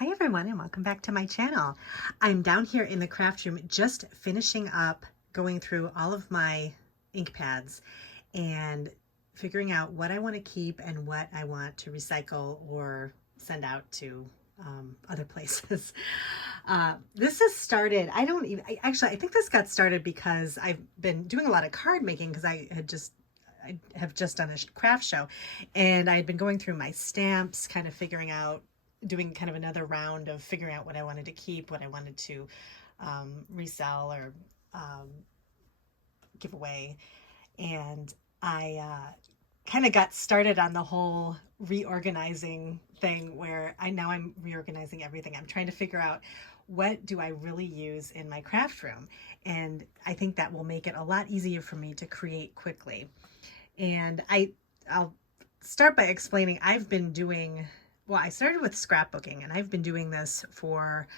Hi everyone and welcome back to my channel. I'm down here in the craft room just finishing up going through all of my ink pads and figuring out what I want to keep and what I want to recycle or send out to other places. This has started, I think this got started because I've been doing a lot of card making because I have just done a craft show and I had been going through my stamps, kind of figuring out, doing kind of another round of figuring out what I wanted to keep, what I wanted to resell or give away. And I kind of got started on the whole reorganizing thing where I'm reorganizing everything. I'm trying to figure out what do I really use in my craft room. And I think that will make it a lot easier for me to create quickly. And I'll start by explaining I've been doing, well, I started with scrapbooking and I've been doing this for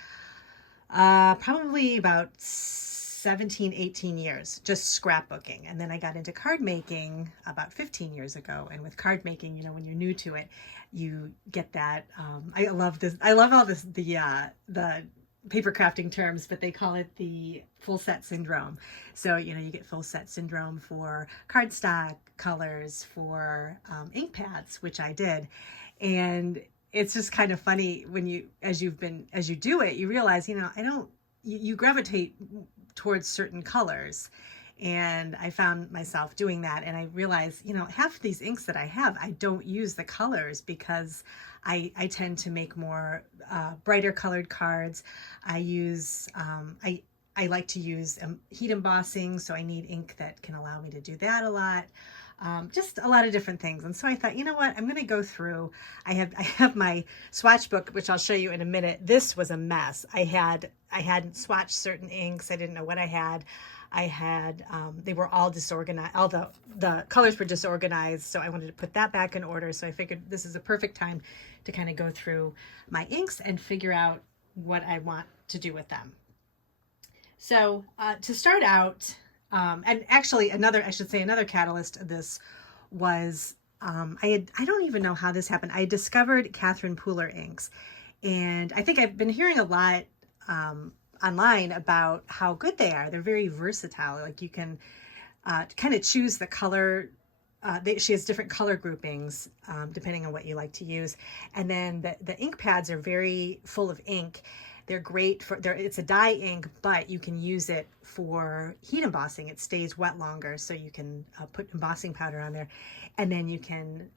probably about 17, 18 years, just scrapbooking. And then I got into card making about 15 years ago. And with card making, when you're new to it, you get that. I love this. I love all this, the paper crafting terms, but they call it the full set syndrome. So, you get full set syndrome for cardstock, colors, for ink pads, which I did. And it's just kind of funny when as you do it, you realize, you gravitate towards certain colors. And I found myself doing that. And I realized, half of these inks that I have, I don't use the colors because I tend to make more brighter colored cards. I like to use heat embossing, so I need ink that can allow me to do that a lot. Just a lot of different things. And so I thought, you know what, I'm going to go through. I have my swatch book, which I'll show you in a minute. This was a mess. I hadn't swatched certain inks. I didn't know what I had. They were all disorganized. All the colors were disorganized. So I wanted to put that back in order. So I figured this is a perfect time to kind of go through my inks and figure out what I want to do with them. So to start out, and actually another catalyst of this was, I don't even know how this happened. I discovered Catherine Pooler inks, and I think I've been hearing a lot online about how good they are. They're very versatile. Like you can kind of choose the color. She has different color groupings depending on what you like to use. And then the ink pads are very full of ink. They're great it's a dye ink, but you can use it for heat embossing. It stays wet longer, so you can put embossing powder on there, and then you can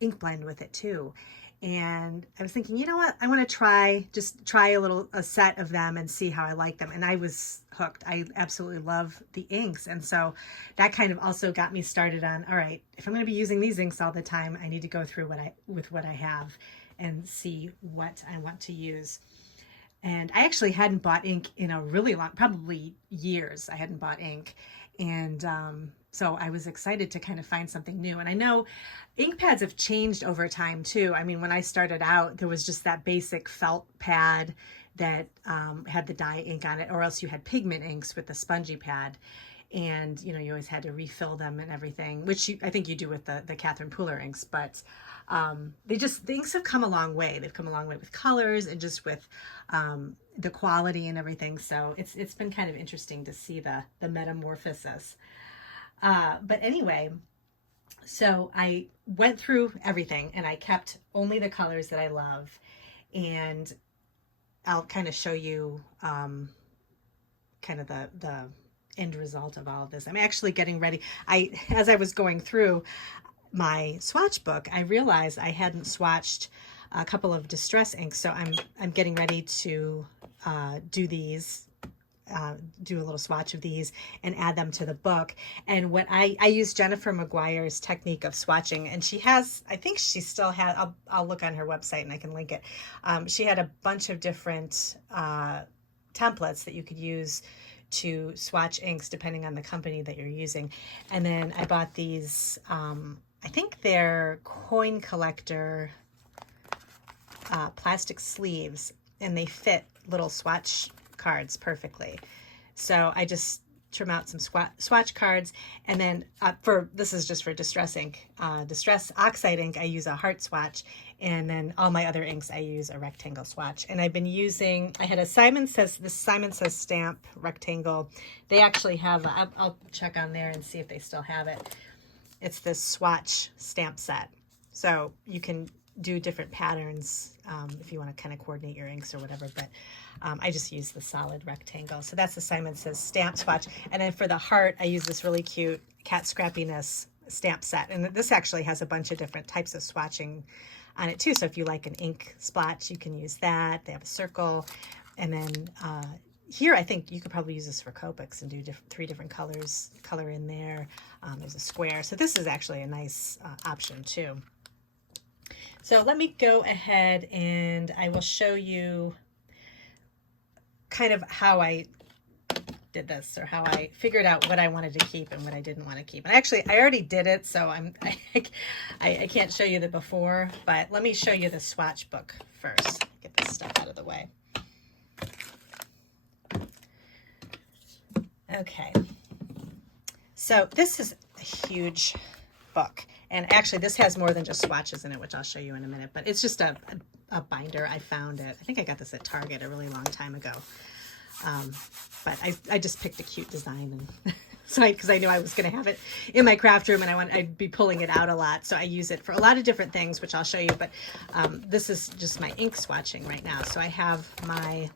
ink blend with it too. And I was thinking, you know what, I want to just try a set of them and see how I like them. And I was hooked. I absolutely love the inks. And so that kind of also got me started on, all right, if I'm going to be using these inks all the time, I need to go through what I have and see what I want to use. And I actually hadn't bought ink in a really long, probably years. I hadn't bought ink. And so I was excited to kind of find something new. And I know ink pads have changed over time too. I mean, when I started out, there was just that basic felt pad that had the dye ink on it, or else you had pigment inks with the spongy pad. And, you always had to refill them and everything, which I think you do with the Catherine Pooler inks. But the inks have come a long way. They've come a long way with colors and just with the quality and everything. So it's been kind of interesting to see the metamorphosis. But anyway, so I went through everything and I kept only the colors that I love. And I'll kind of show you kind of the end result of all of this. I'm actually getting ready. As I was going through my swatch book, I realized I hadn't swatched a couple of distress inks, so I'm getting ready to do these, do a little swatch of these and add them to the book. And what I use Jennifer McGuire's technique of swatching, and she has, I think she still has, I'll look on her website and I can link it. She had a bunch of different templates that you could use to swatch inks depending on the company that you're using. And then I bought these, I think they're coin collector plastic sleeves, and they fit little swatch cards perfectly. So I just trim out some swatch cards. And then this is just for Distress ink, Distress Oxide ink, I use a heart swatch. And then all my other inks, I use a rectangle swatch. And I've been using, I had a Simon Says stamp rectangle. They actually have, I'll check on there and see if they still have it. It's this swatch stamp set. So you can do different patterns if you want to kind of coordinate your inks or whatever, but I just use the solid rectangle. So that's the Simon Says stamp swatch. And then for the heart, I use this really cute Cat Scrappiness stamp set. And this actually has a bunch of different types of swatching on it too. So if you like an ink splotch, you can use that. They have a circle. And then here, I think you could probably use this for Copics and do 3 different colors, color in there. There's a square. So this is actually a nice option too. So let me go ahead and I will show you kind of how I did this, or how I figured out what I wanted to keep and what I didn't want to keep. And actually, I already did it, so I can't show you the before, but let me show you the swatch book first. Get this stuff out of the way. Okay, so this is a huge book, and actually this has more than just swatches in it, which I'll show you in a minute, but it's just a binder. I found it. I think I got this at Target a really long time ago. But I just picked a cute design, and so because I knew I was going to have it in my craft room, and I'd be pulling it out a lot. So I use it for a lot of different things, which I'll show you. But this is just my ink swatching right now. So I have my,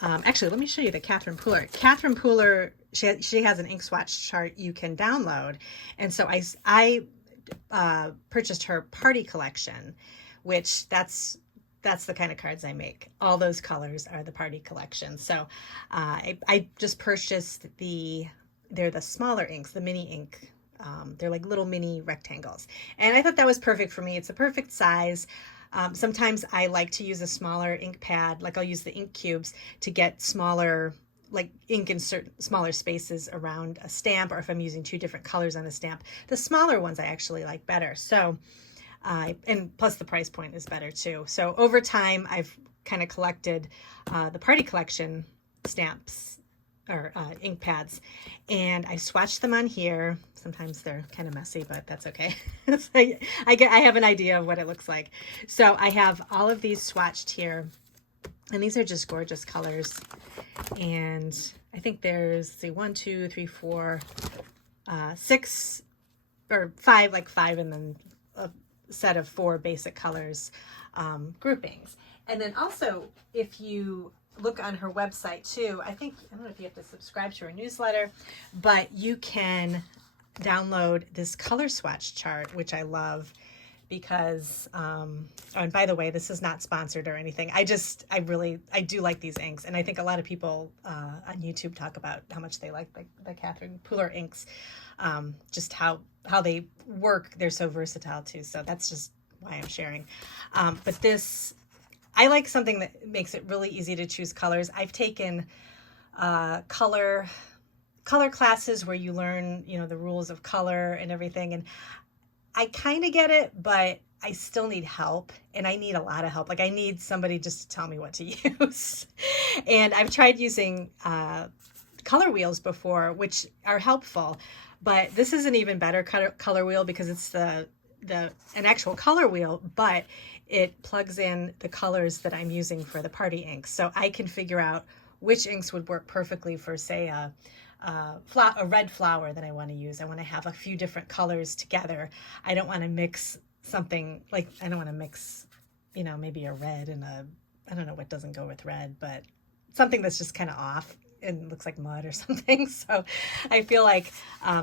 actually, let me show you the Catherine Pooler. Catherine Pooler, she has an ink swatch chart you can download. And so I purchased her party collection, which that's the kind of cards I make. All those colors are the party collection. So I just purchased they're the smaller inks, the mini ink. They're like little mini rectangles. And I thought that was perfect for me. It's a perfect size. Sometimes I like to use a smaller ink pad, like I'll use the ink cubes to get smaller, like ink in certain smaller spaces around a stamp, or if I'm using 2 different colors on a stamp. The smaller ones I actually like better. So and plus the price point is better too. So over time, I've kind of collected the party collection stamps or ink pads, and I swatched them on here. Sometimes they're kind of messy, but that's okay. I have an idea of what it looks like. So I have all of these swatched here, and these are just gorgeous colors. And I think there's, let's see, 1, 2, 3, 4, 6 or 5, like 5, and then a set of 4 basic colors groupings. And then also, if you look on her website too, I don't know if you have to subscribe to her newsletter, but you can download this color swatch chart, which I love because, oh, and by the way, this is not sponsored or anything. I do like these inks. And I think a lot of people on YouTube talk about how much they like the Catherine Pooler inks, just how they work. They're so versatile too. So that's just why I'm sharing. But this, I like something that makes it really easy to choose colors. I've taken color classes where you learn, the rules of color and everything. And I kind of get it, but I still need help, and I need a lot of help. Like I need somebody just to tell me what to use. And I've tried using color wheels before, which are helpful, but this is an even better color wheel because it's an actual color wheel, but it plugs in the colors that I'm using for the party inks. So I can figure out which inks would work perfectly for, say, a red flower that I want to use. I want to have a few different colors together. I don't want to mix something, like I don't want to mix, maybe a red and I don't know what doesn't go with red, but something that's just kind of off and looks like mud or something. So I feel like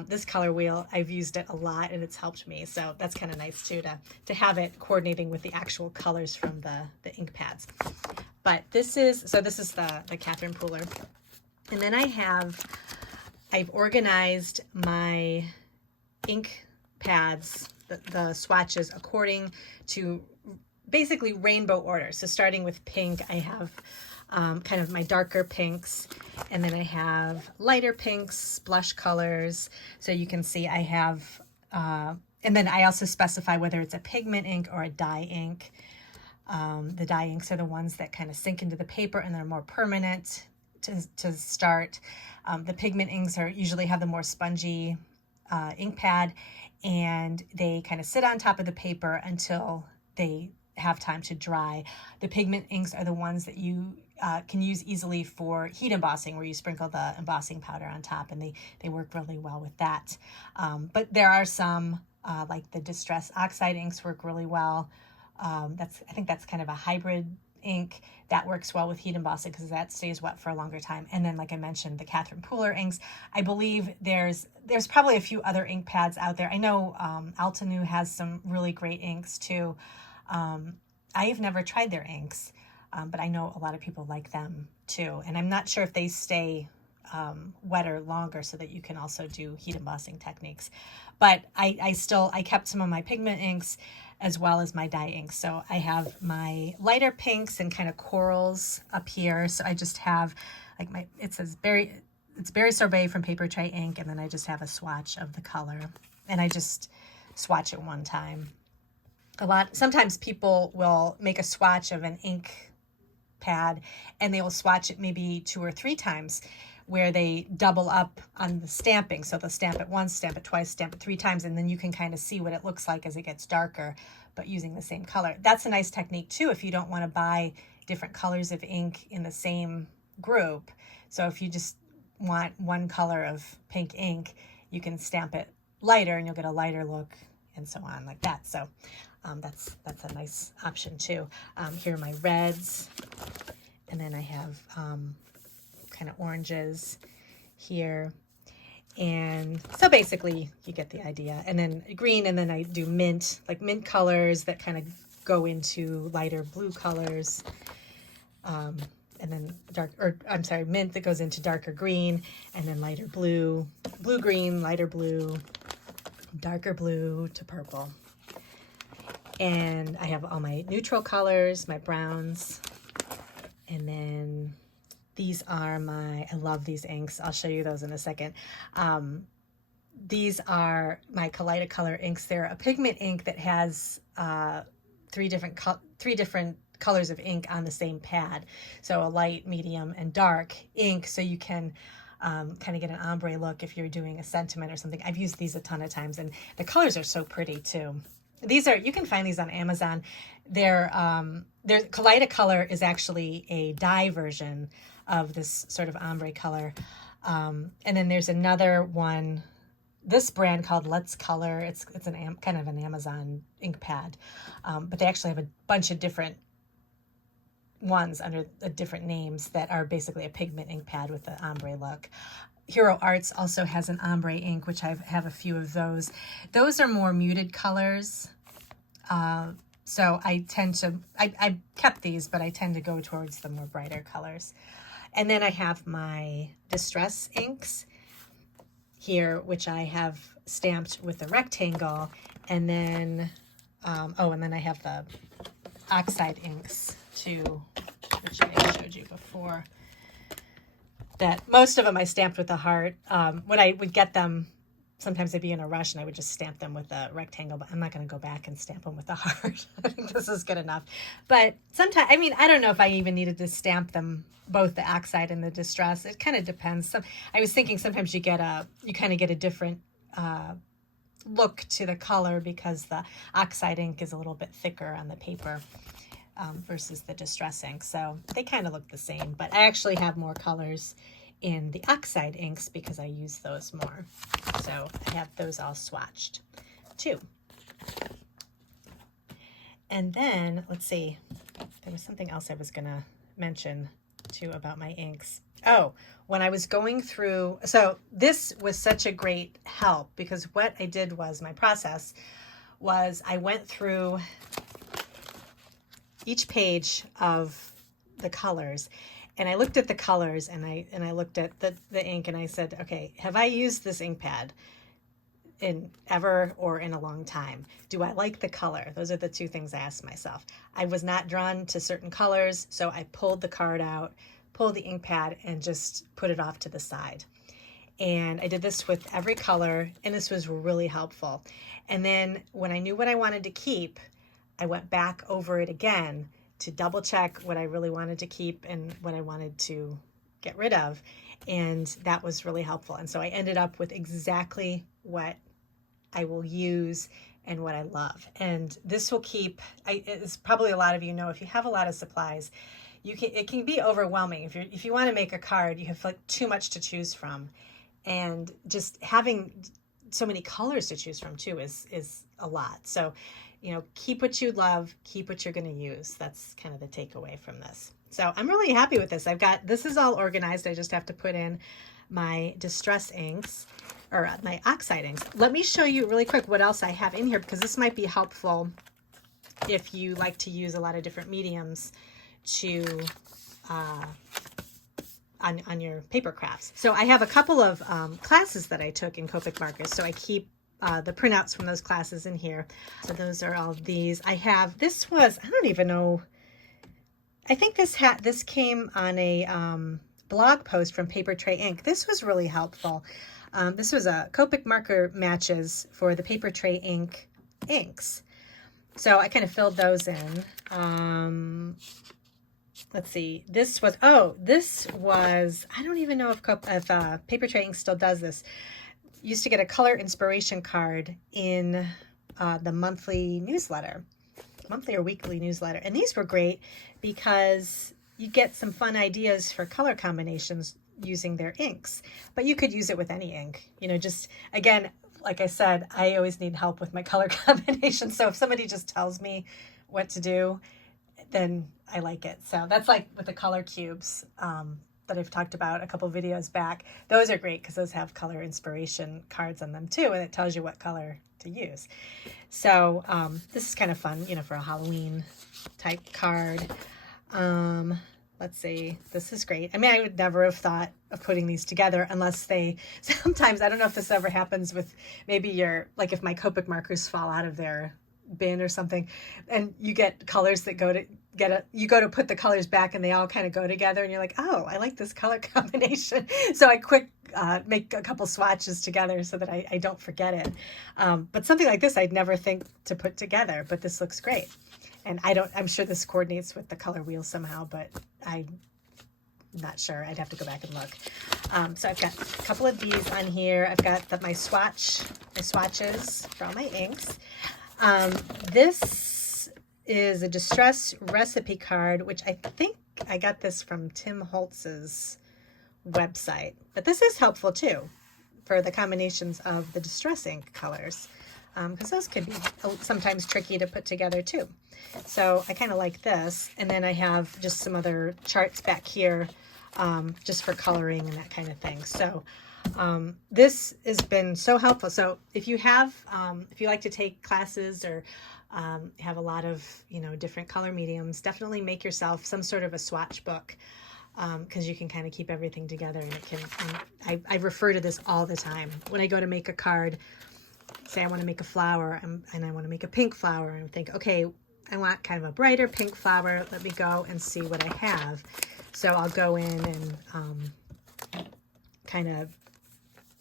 this color wheel, I've used it a lot and it's helped me. So that's kind of nice too, to have it coordinating with the actual colors from the ink pads. But this is the Catherine Pooler. And then I've organized my ink pads, the swatches, according to basically rainbow order. So starting with pink, I have kind of my darker pinks, and then I have lighter pinks, blush colors. So you can see I have, and then I also specify whether it's a pigment ink or a dye ink. The dye inks are the ones that kind of sink into the paper and they're more permanent. to start. The pigment inks usually have the more spongy ink pad, and they kind of sit on top of the paper until they have time to dry. The pigment inks are the ones that you can use easily for heat embossing, where you sprinkle the embossing powder on top, and they work really well with that. But there are some, like the Distress Oxide inks work really well. I think that's kind of a hybrid ink that works well with heat embossing because that stays wet for a longer time. And then, like I mentioned, the Catherine Pooler inks. I believe there's probably a few other ink pads out there. I know Altenew has some really great inks too. I have never tried their inks, but I know a lot of people like them too. And I'm not sure if they stay wetter longer so that you can also do heat embossing techniques. But I kept some of my pigment inks as well as my dye inks. So I have my lighter pinks and kind of corals up here. So I just have like it says it's Berry Sorbet from Paper Tray Ink, and then I just have a swatch of the color, and I just swatch it one time. Sometimes people will make a swatch of an ink pad and they will swatch it maybe 2 or 3 times, where they double up on the stamping. So they'll stamp it once, stamp it twice, stamp it 3 times, and then you can kind of see what it looks like as it gets darker, but using the same color. That's a nice technique too if you don't want to buy different colors of ink in the same group. So if you just want one color of pink ink, you can stamp it lighter and you'll get a lighter look, and so on like that. So that's a nice option too. Here are my reds, and then I have kind of oranges here, and so basically you get the idea. And then green, and then I do mint, like mint colors that kind of go into lighter blue colors, and then mint that goes into darker green, and then lighter blue, blue-green, lighter blue, darker blue to purple. And I have all my neutral colors, my browns, and then these are I love these inks. I'll show you those in a second. These are my Kaleidocolor inks. They're a pigment ink that has 3 different colors of ink on the same pad. So a light, medium, and dark ink, so you can kind of get an ombre look if you're doing a sentiment or something. I've used these a ton of times, and the colors are so pretty too. You can find these on Amazon. Kaleidocolor is actually a dye version of this sort of ombre color. And then there's another one, this brand called Let's Color. It's kind of an Amazon ink pad. But they actually have a bunch of different ones under different names that are basically a pigment ink pad with the ombre look. Hero Arts also has an ombre ink, which I have a few of those. Those are more muted colors. So I kept these, but I tend to go towards the more brighter colors. And then I have my Distress inks here, which I have stamped with a rectangle. And then, and then I have the Oxide inks too, which I showed you before. That most of them I stamped with a heart. When I would get them, sometimes I'd be in a rush and I would just stamp them with a rectangle, but I'm not going to go back and stamp them with a heart. I think this is good enough. But sometimes, I don't know if I even needed to stamp them, both the Oxide and the Distress. It kind of depends. I was thinking sometimes you kind of get a different look to the color because the Oxide ink is a little bit thicker on the paper versus the Distress ink. So they kind of look the same, but I actually have more colors in the Oxide inks because I use those more. So I have those all swatched too. And then, let's see, there was something else I was going to mention too about my inks. Oh, when I was going through, so this was such a great help because what I did was, my process was I went through each page of the colors, and I looked at the colors, and I looked at the ink, and I said, okay, have I used this ink pad in ever or in a long time? Do I like the color? Those are the 2 things I asked myself. I was not drawn to certain colors, so I pulled the card out, pulled the ink pad, and just put it off to the side. And I did this with every color, and this was really helpful. And then when I knew what I wanted to keep, I went back over it again to double check what I really wanted to keep and what I wanted to get rid of. And that was really helpful. And so I ended up with exactly what I will use and what I love. And this will keep, it's probably a lot of you know, if you have a lot of supplies, it can be overwhelming. If you want to make a card, you have like too much to choose from. And just having so many colors to choose from too is a lot. So, you know, keep what you love, keep what you're going to use. That's kind of the takeaway from this. So I'm really happy with this. This is all organized. I just have to put in my distress inks, or my oxide inks. Let me show you really quick what else I have in here, because this might be helpful if you like to use a lot of different mediums to on your paper crafts. So I have a couple of classes that I took in Copic Marcus, so I keep the printouts from those classes in here. So those are all of these. I have, this was, I don't even know, I think this came on a blog post from Paper Tray Ink. This was really helpful. This was a Copic marker matches for the Paper Tray Ink inks. So I kind of filled those in. Let's see, this was, I don't even know if Paper Tray Ink still does this. Used to get a color inspiration card in the monthly or weekly newsletter. And these were great because you get some fun ideas for color combinations using their inks, but you could use it with any ink. You know, just, again, like I said, I always need help with my color combinations. So if somebody just tells me what to do, then I like it. So that's like with the color cubes that I've talked about a couple videos back. Those are great because those have color inspiration cards on them too, and it tells you what color to use. So this is kind of fun, you know, for a Halloween type card. Let's see, this is great. I mean, I would never have thought of putting these together unless sometimes, I don't know if this ever happens with maybe like if my Copic markers fall out of their bin or something, and you get colors that you go to put the colors back and they all kind of go together and you're like, oh, I like this color combination. So I make a couple swatches together so that I don't forget it. But something like this, I'd never think to put together, but this looks great. And I'm sure this coordinates with the color wheel somehow, but I'm not sure. I'd have to go back and look. So I've got a couple of these on here. I've got my swatches for all my inks. This is a distress recipe card, which I think I got this from Tim Holtz's website. But this is helpful too for the combinations of the distress ink colors, because those could be sometimes tricky to put together too. So I kind of like this. And then I have just some other charts back here just for coloring and that kind of thing. So this has been so helpful. So if you like to take classes or have a lot of, you know, different color mediums, definitely make yourself some sort of a swatch book, because you can kind of keep everything together. And I refer to this all the time when I go to make a card. Say I want to make a flower and I want to make a pink flower, and think, okay, I want kind of a brighter pink flower. Let me go and see what I have. So I'll go in and kind of,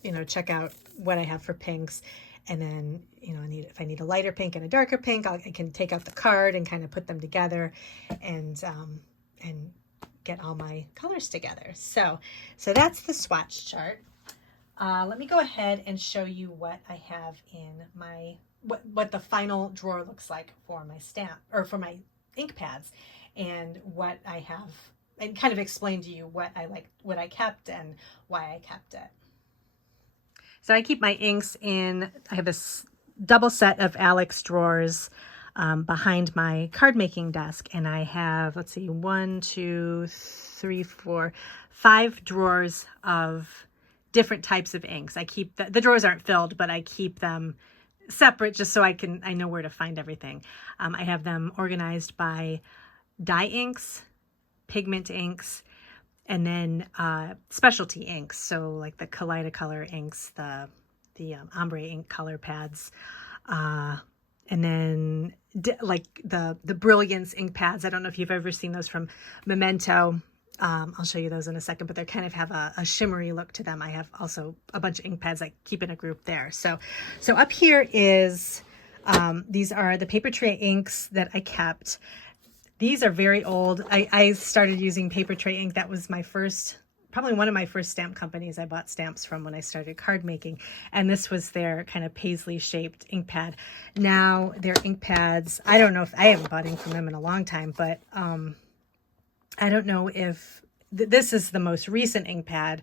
you know, check out what I have for pinks. And then, you know, if I need a lighter pink and a darker pink, I can take out the card and kind of put them together and get all my colors together. So that's the swatch chart. Let me go ahead and show you what I have in my, what the final drawer looks like for my stamp, or for my ink pads, and what I have, and kind of explain to you what I kept and why I kept it. So I keep my inks in, I have a double set of Alex drawers behind my card making desk. And I have, let's see, 1, 2, 3, 4, 5 drawers of different types of inks. I keep, the drawers aren't filled, but I keep them separate just so I know where to find everything. I have them organized by dye inks, pigment inks, and then specialty inks, so like the Kaleidocolor inks, the ombre ink color pads, and then like the Brilliance ink pads. I don't know if you've ever seen those from Memento. I'll show you those in a second, but they kind of have a shimmery look to them. I have also a bunch of ink pads I keep in a group there. So up here is, these are the Paper Tray inks that I kept. These are very old. I started using Paper Tray ink. That was my first probably one of my first stamp companies I bought stamps from when I started card making. And this was their kind of paisley shaped ink pad. Now their ink pads, I don't know if, I haven't bought ink from them in a long time, but I don't know if, this is the most recent ink pad,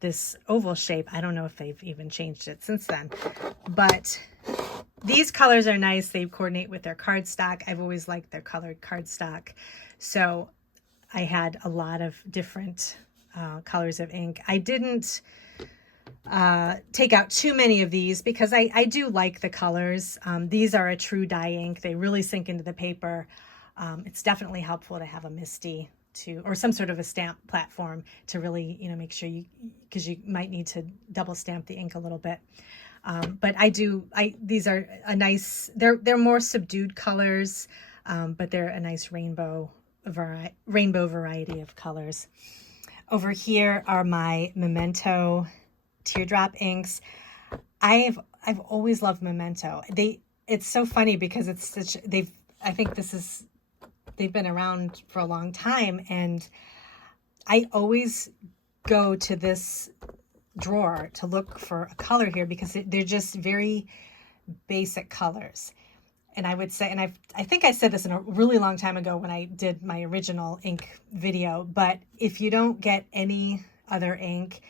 this oval shape. I don't know if they've even changed it since then. But these colors are nice. They coordinate with their cardstock. I've always liked their colored cardstock. So I had a lot of different colors of ink. I didn't take out too many of these because I do like the colors. These are a true dye ink. They really sink into the paper. It's definitely helpful to have a MISTI or some sort of a stamp platform to really, make sure because you might need to double stamp the ink a little bit. But these are a nice, they're more subdued colors, but they're a nice rainbow variety of colors. Over here are my Memento teardrop inks. I've always loved Memento. It's so funny because they've been around for a long time, and I always go to this drawer to look for a color here because they're just very basic colors. And I would say, and I think I said this in a really long time ago when I did my original ink video, but if you don't get any other ink,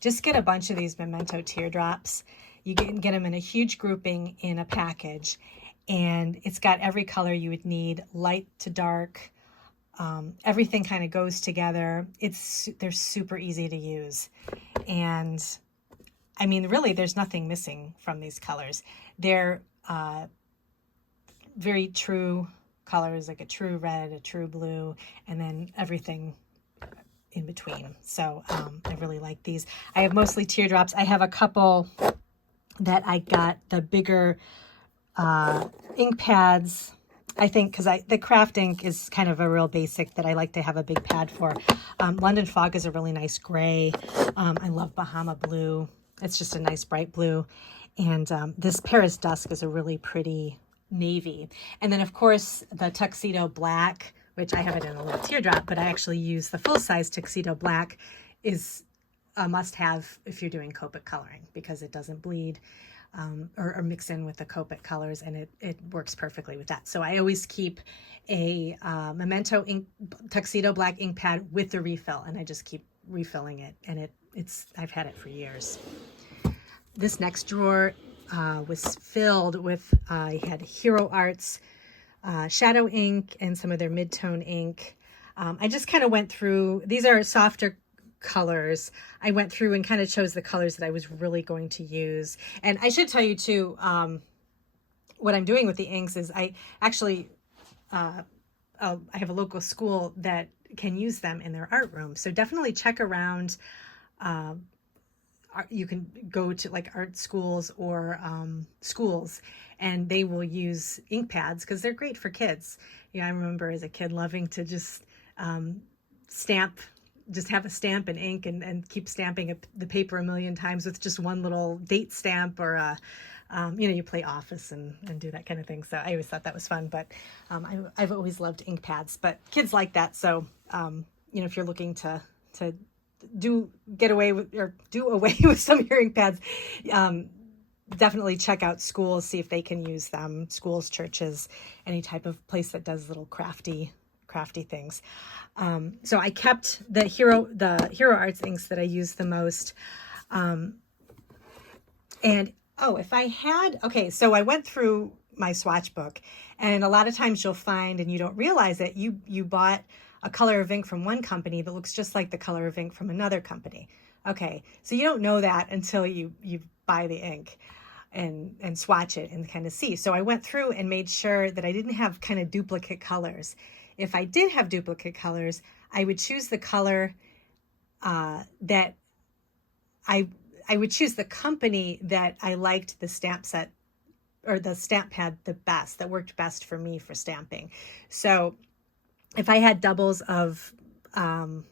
just get a bunch of these Memento teardrops. You can get them in a huge grouping in a package, and it's got every color you would need, light to dark. Everything kind of goes together. They're super easy to use. And I mean, really, there's nothing missing from these colors. They're very true colors, like a true red, a true blue, and then everything in between. So I really like these. I have mostly teardrops. I have a couple that I got the bigger ink pads, I think, because the craft ink is kind of a real basic that I like to have a big pad for. London Fog is a really nice gray. I love Bahama Blue. It's just a nice bright blue. And this Paris Dusk is a really pretty navy. And then, of course, the Tuxedo Black, which I have it in a little teardrop, but I actually use the full-size Tuxedo Black, is a must-have if you're doing Copic coloring because it doesn't bleed. Or mix in with the Copic colors, and it works perfectly with that. So I always keep a Memento Tuxedo Black ink pad with the refill, and I just keep refilling it, and I've had it for years. This next drawer was filled with, I had Hero Arts shadow ink and some of their mid-tone ink. I just kind of went through, these are softer colors. I went through and kind of chose the colors that I was really going to use. And I should tell you too, what I'm doing with the inks is I actually, I have a local school that can use them in their art room. So definitely check around. You can go to like art schools or schools, and they will use ink pads because they're great for kids. I remember as a kid loving to just have a stamp and ink and keep stamping the paper a million times with just one little date stamp, or you play Office and do that kind of thing. So I always thought that was fun, but I've always loved ink pads, but kids like that. So if you're looking to do away with some of your ink pads, definitely check out schools, see if they can use them. Schools, churches, any type of place that does little crafty things. So I kept the Hero Arts inks that I use the most. So I went through my swatch book, and a lot of times you'll find, and you don't realize it, you bought a color of ink from one company that looks just like the color of ink from another company. Okay, so you don't know that until you buy the ink and swatch it and kind of see. So I went through and made sure that I didn't have kind of duplicate colors. If I did have duplicate colors, I would choose the color that I would choose the company that I liked the stamp set or the stamp pad the best, that worked best for me for stamping. So if I had doubles of, I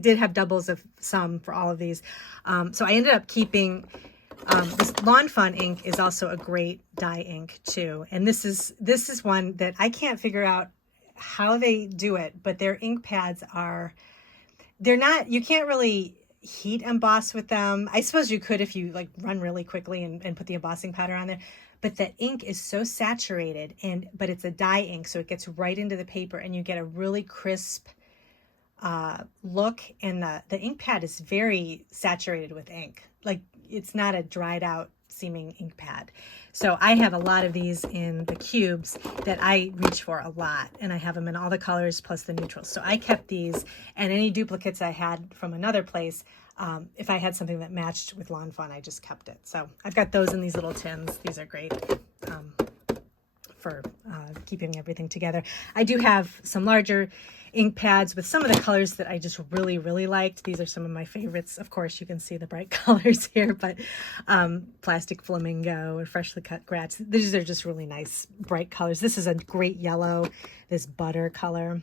did have doubles of some for all of these. So I ended up keeping, this Lawn Fawn ink is also a great dye ink too. And this is one that I can't figure out how they do it, but their ink pads they're not, you can't really heat emboss with them. I suppose you could if you like run really quickly and put the embossing powder on there. But the ink is so saturated, but it's a dye ink, so it gets right into the paper and you get a really crisp look. And the ink pad is very saturated with ink. Like it's not a dried out seeming ink pad. So I have a lot of these in the cubes that I reach for a lot, and I have them in all the colors plus the neutrals. So I kept these, and any duplicates I had from another place, if I had something that matched with Lawn Fawn, I just kept it. So I've got those in these little tins. These are great for keeping everything together. I do have some larger ink pads with some of the colors that I just really, really liked. These are some of my favorites. Of course, you can see the bright colors here, but Plastic Flamingo and Freshly Cut Grass. These are just really nice, bright colors. This is a great yellow, this butter color.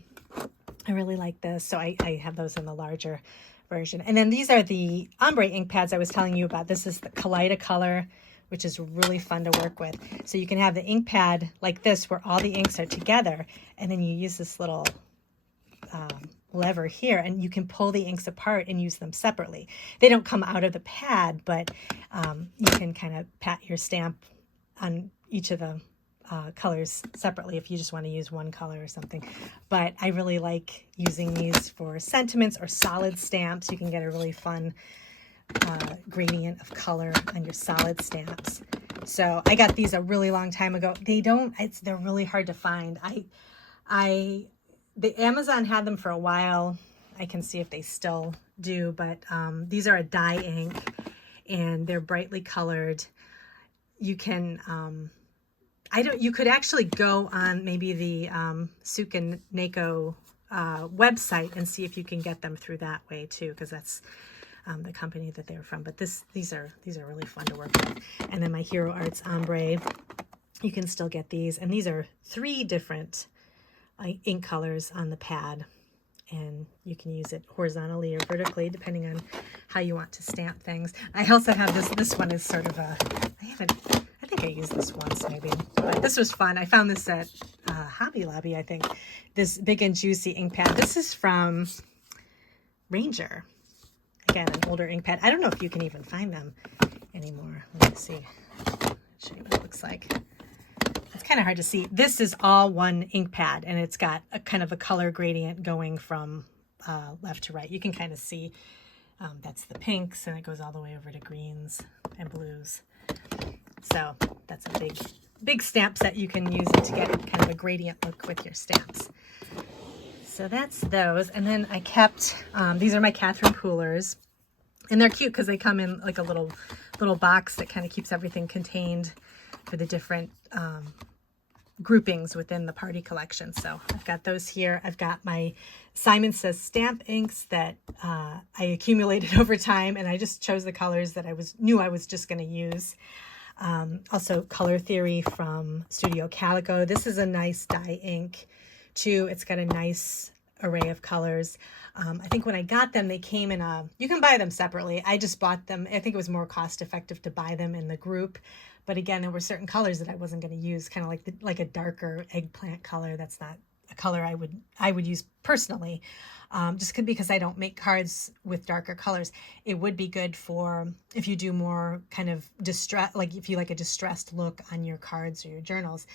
I really like this. So I have those in the larger version. And then these are the ombre ink pads I was telling you about. This is the Kaleido color, which is really fun to work with. So you can have the ink pad like this where all the inks are together, and then you use this little lever here and you can pull the inks apart and use them separately. They don't come out of the pad, but you can kind of pat your stamp on each of the colors separately if you just want to use one color or something. But I really like using these for sentiments or solid stamps. You can get a really fun gradient of color on your solid stamps. So I got these a really long time ago. They're really hard to find. The Amazon had them for a while. I can see if they still do, but these are a dye ink and they're brightly colored. You can, you could actually go on maybe the Suk and Nako website and see if you can get them through that way too, because that's the company that they're from. But these are really fun to work with. And then my Hero Arts Ombre, you can still get these. And these are 3 different ink colors on the pad, and you can use it horizontally or vertically depending on how you want to stamp things. I also have this one is sort of I think I used this once maybe, but this was fun. I found this at Hobby Lobby, I think. This Big and Juicy ink pad. This is from Ranger. Again, an older ink pad. I don't know if you can even find them anymore. Let me see. I'll show you what it looks like. It's kind of hard to see. This is all one ink pad, and it's got a kind of a color gradient going from left to right. You can kind of see that's the pinks, and it goes all the way over to greens and blues. So that's a big stamp set. You can use it to get kind of a gradient look with your stamps. So that's those. And then I kept, these are my Catherine Poolers, and they're cute because they come in like a little box that kind of keeps everything contained for the different groupings within the party collection. So I've got those here. I've got my Simon Says stamp inks that I accumulated over time, and I just chose the colors that I knew I was just going to use. Also Color Theory from Studio Calico. This is a nice dye ink too. It's got a nice array of colors. I think when I got them, they came in you can buy them separately. I just bought them. I think it was more cost effective to buy them in the group. But again, there were certain colors that I wasn't going to use, kind of like a darker eggplant color. That's not a color I would use personally, because I don't make cards with darker colors. It would be good for if you do more kind of distress, like if you like a distressed look on your cards or your journals,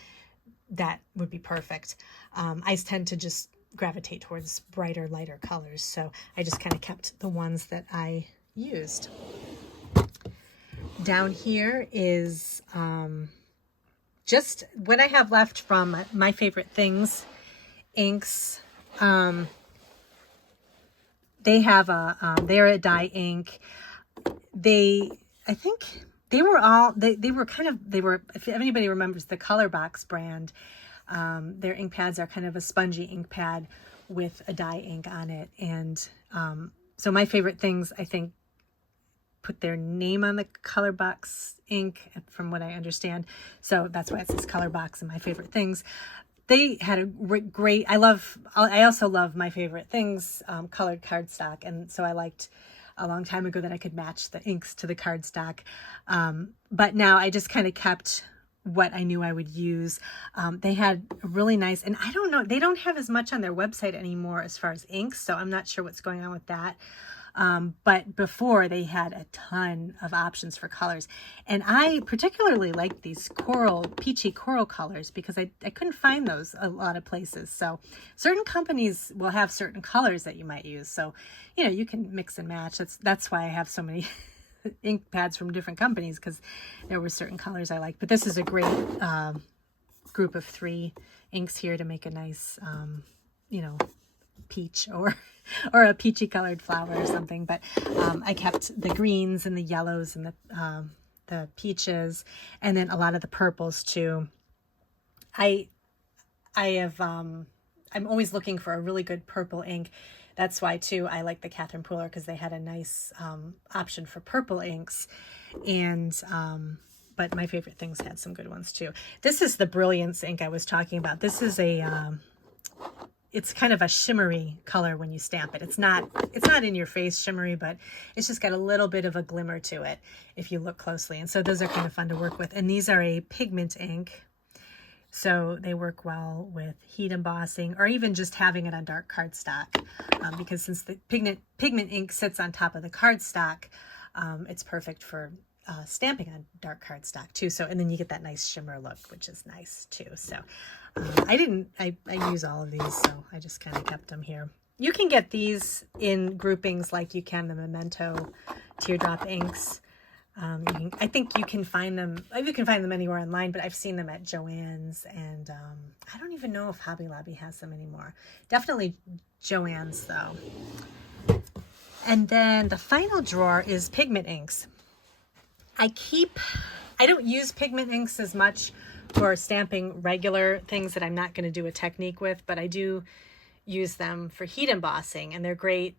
that would be perfect. I tend to just gravitate towards brighter, lighter colors, so I just kind of kept the ones that I used. Down here is just what I have left from my favorite things inks. They have they're a dye ink. I think they were if anybody remembers the Color Box brand, their ink pads are kind of a spongy ink pad with a dye ink on it. And so my favorite things, I think, put their name on the Color Box ink, from what I understand. So that's why it says Color Box and my favorite things. They had a great, I also love my favorite things, colored cardstock. And so I liked a long time ago that I could match the inks to the cardstock. But now I just kind of kept what I knew I would use. They had a really nice, and I don't know, they don't have as much on their website anymore as far as inks, so I'm not sure what's going on with that. But before, they had a ton of options for colors. And I particularly like these peachy coral colors, because I couldn't find those a lot of places. So certain companies will have certain colors that you might use. So, you know, you can mix and match. That's why I have so many ink pads from different companies, because there were certain colors I liked. But this is a great group of 3 inks here to make a nice, you know, peach or a peachy colored flower or something. But I kept the greens and the yellows and the peaches, and then a lot of the purples too. I have I'm always looking for a really good purple ink. That's why too I like the Catherine Pooler, because they had a nice option for purple inks. And but my favorite things had some good ones too. This is the Brilliance ink I was talking about. This is a it's kind of a shimmery color when you stamp it. It's not in your face shimmery, but it's just got a little bit of a glimmer to it if you look closely. And so those are kind of fun to work with. And these are a pigment ink, so they work well with heat embossing, or even just having it on dark cardstock, because since the pigment ink sits on top of the cardstock, it's perfect for stamping on dark cardstock too. So, and then you get that nice shimmer look, which is nice too. So I use all of these, so I just kind of kept them here. You can get these in groupings like you can the Memento teardrop inks. I think you can find them. You can find them anywhere online, but I've seen them at Joann's, and I don't even know if Hobby Lobby has them anymore. Definitely Joann's though. And then the final drawer is pigment inks. I don't use pigment inks as much for stamping regular things that I'm not going to do a technique with, but I do use them for heat embossing, and they're great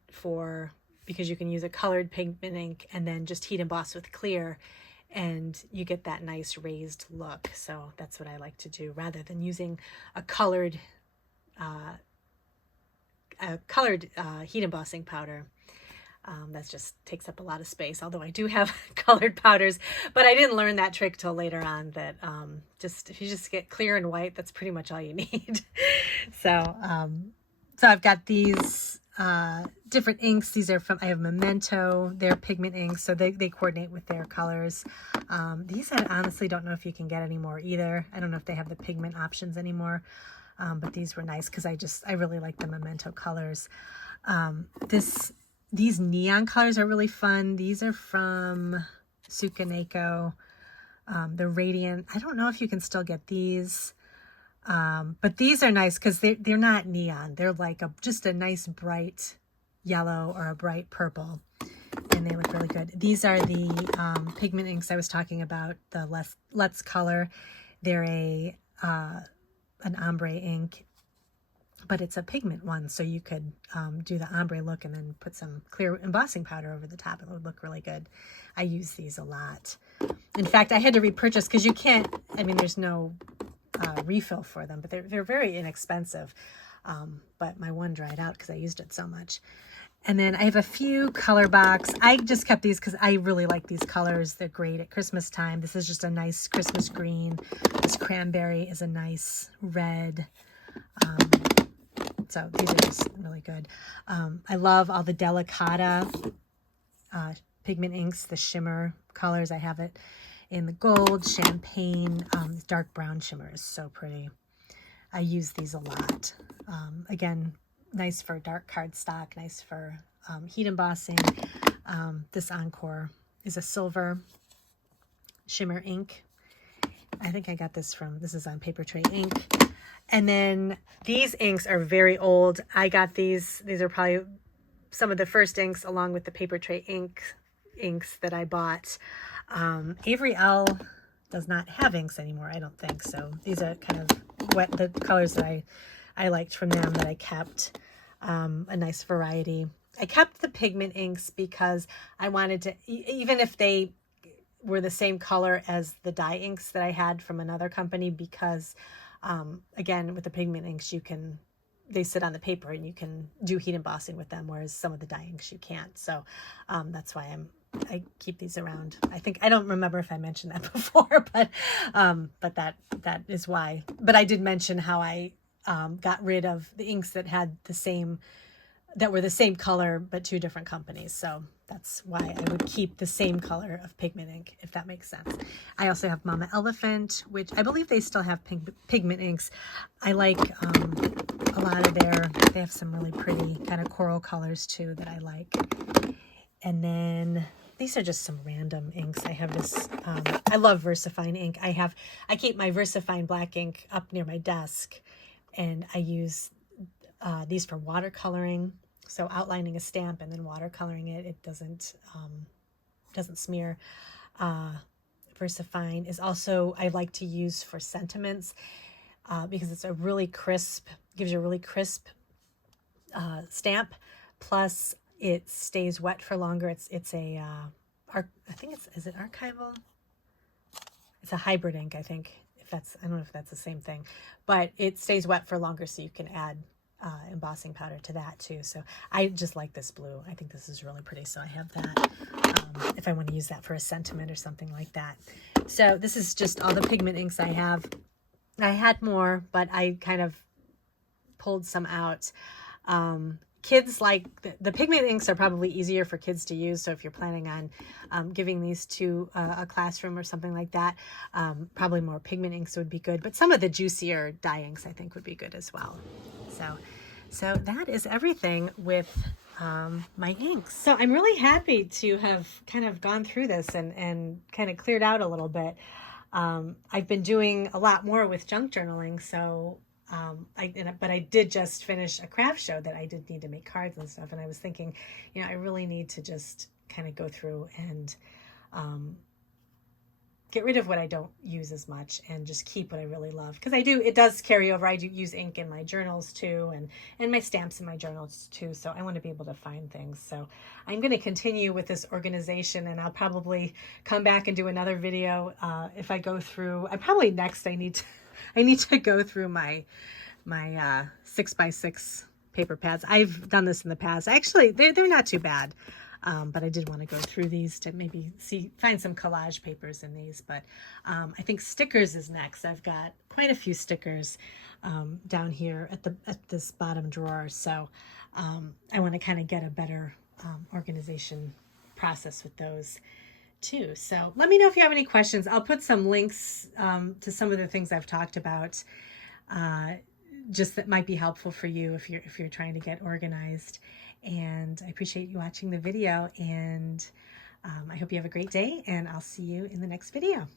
because you can use a colored pigment ink and then just heat emboss with clear, and you get that nice raised look. So that's what I like to do, rather than using a colored heat embossing powder. That just takes up a lot of space, although I do have colored powders, but I didn't learn that trick till later on, that if you just get clear and white, that's pretty much all you need. So I've got these different inks. These are I have Memento, they're pigment inks, so they coordinate with their colors. These I honestly don't know if you can get anymore either. I don't know if they have the pigment options anymore, but these were nice because I really like the Memento colors. These neon colors are really fun. These are from Sukaneko. The Radiant. I don't know if you can still get these. But these are nice because they're not neon. They're like just a nice bright yellow or a bright purple. And they look really good. These are the pigment inks I was talking about, the Let's Color. They're an ombre ink, but it's a pigment one, so you could do the ombre look and then put some clear embossing powder over the top. It would look really good. I use these a lot. In fact, I had to repurchase because you can't, there's no refill for them, but they're very inexpensive. But my one dried out because I used it so much. And then I have a few color box. I just kept these because I really like these colors. They're great at Christmas time. This is just a nice Christmas green. This cranberry is a nice red. So these are just really good. I love all the Delicata pigment inks, the shimmer colors. I have it in the gold, champagne, dark brown shimmer is so pretty. I use these a lot. Again, nice for dark cardstock, nice for heat embossing. This Encore is a silver shimmer ink. I think I got this is on Paper Tray Ink. And then these inks are very old. I got these. These are probably some of the first inks along with the Paper Tray inks that I bought. Avery Elle does not have inks anymore, I don't think. So these are kind of the colors that I liked from them that I kept. A nice variety. I kept the pigment inks because I wanted to, even if they were the same color as the dye inks that I had from another company, because again, with the pigment inks, they sit on the paper and you can do heat embossing with them, whereas some of the dye inks you can't. So that's why I keep these around. I don't remember if I mentioned that before, but that is why. But I did mention how I got rid of the inks that were the same color but two different companies. So that's why I would keep the same color of pigment ink, if that makes sense. I also have Mama Elephant, which I believe they still have pigment inks. I like a lot of they have some really pretty kind of coral colors too that I like. And then these are just some random inks. I have this, I love VersaFine ink. I keep my VersaFine black ink up near my desk, and I use these for watercoloring. So outlining a stamp and then watercoloring it, it doesn't smear. VersaFine is also, I like to use for sentiments because it's a really crisp, gives you a really crisp stamp. Plus it stays wet for longer. It's a, I think is it archival? It's a hybrid ink, I think. I don't know if that's the same thing, but it stays wet for longer, so you can add embossing powder to that too. So I just like this blue. I think this is really pretty, so I have that if I want to use that for a sentiment or something like that. So this is just all the pigment inks I have. I had more, but I kind of pulled some out. Kids like the pigment inks are probably easier for kids to use. So if you're planning on giving these to a classroom or something like that, probably more pigment inks would be good. But some of the juicier dye inks I think would be good as well. So that is everything with my inks. So I'm really happy to have kind of gone through this and kind of cleared out a little bit. I've been doing a lot more with junk journaling, so but I did just finish a craft show that I did need to make cards and stuff, and I was thinking, I really need to just kind of go through and get rid of what I don't use as much and just keep what I really love, because it does carry over. I do use ink in my journals too, and my stamps in my journals too, so I want to be able to find things. So I'm going to continue with this organization, and I'll probably come back and do another video if I go through. I need to go through my 6x6 paper pads. I've done this in the past. Actually, they're not too bad. But I did want to go through these to maybe find some collage papers in these. But I think stickers is next. I've got quite a few stickers down here at this bottom drawer. So I want to kind of get a better organization process with those too. So let me know if you have any questions. I'll put some links to some of the things I've talked about, just that might be helpful for you if you're trying to get organized. And I appreciate you watching the video, and I hope you have a great day, and I'll see you in the next video.